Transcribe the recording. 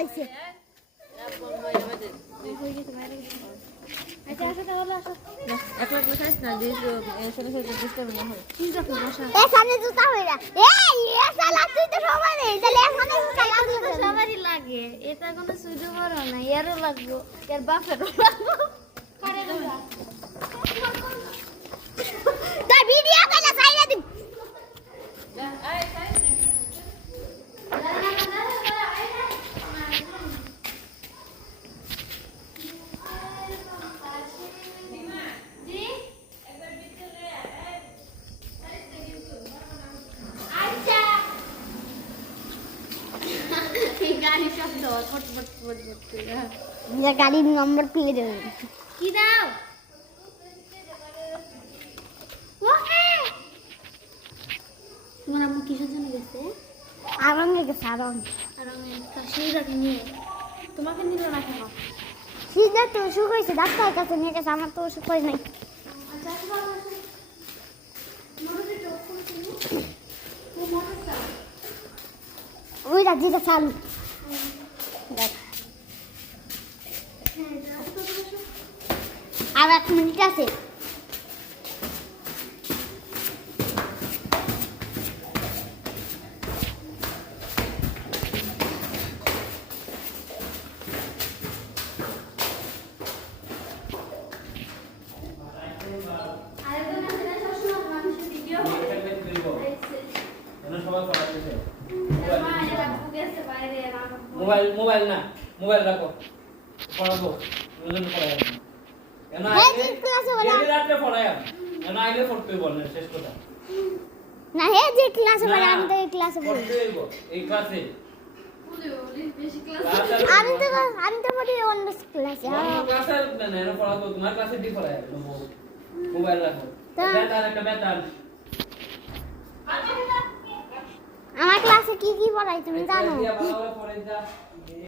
আইছে আচ্ছা আসো তাহলে আসো একলা একলা খাইস না যে ছোট ছোট ডিস্টার্ব না হয় কি দেখো বসা এ সামনে জুতা হইরা এই সালা তুই তো সবাই নেই তাহলে এখানে জুতা লাগবে তো সবারই লাগে এটা কোনো সুযোগ বড় না এরও লাগবে এর বাপেরও লাগবে কারে লাগা তাই ভিডিও কইলা সাইরা দিম এই খাইস না गाड़ी सब दो फट फट फट फट ये गाड़ी नंबर प्लेट की दाও ওহে তোমার আম্মু কিসের জন্য গেছে আরঙ্গে গেছে আরঙ্গে কাশিদাকে নিয়ে তোমাকে নিল না কেন সিধা তো অসুখ হয়েছে ডাক্তারের কাছে নিয়ে গেছে আমার তো অসুখ হয় নাই আচ্ছা বাবা মরতে তো ও মরতে ওই রাজিটা চালু আর 1 মিনিট আছে মোবাইল না মোবাইল রাখো পড়াবো রোজন পড়ায় এনা আইলে ক্লাসে বলা এই রাতে পড়ায় এনা আইলে পড়তে বল না শেষ কথা না হে যে ক্লাসে বলা আমি তো এই ক্লাসে বলি এই ক্লাসে আমি তো পড়ি অন্য ক্লাসে ক্লাসে না এনা পড়াবো তোমার ক্লাসে দি পড়ায় মোবাইল রাখো বেতার একটা বেতার আমার ক্লাসে কি কি পড়াই তুমি জানো ভালো পড়াই যা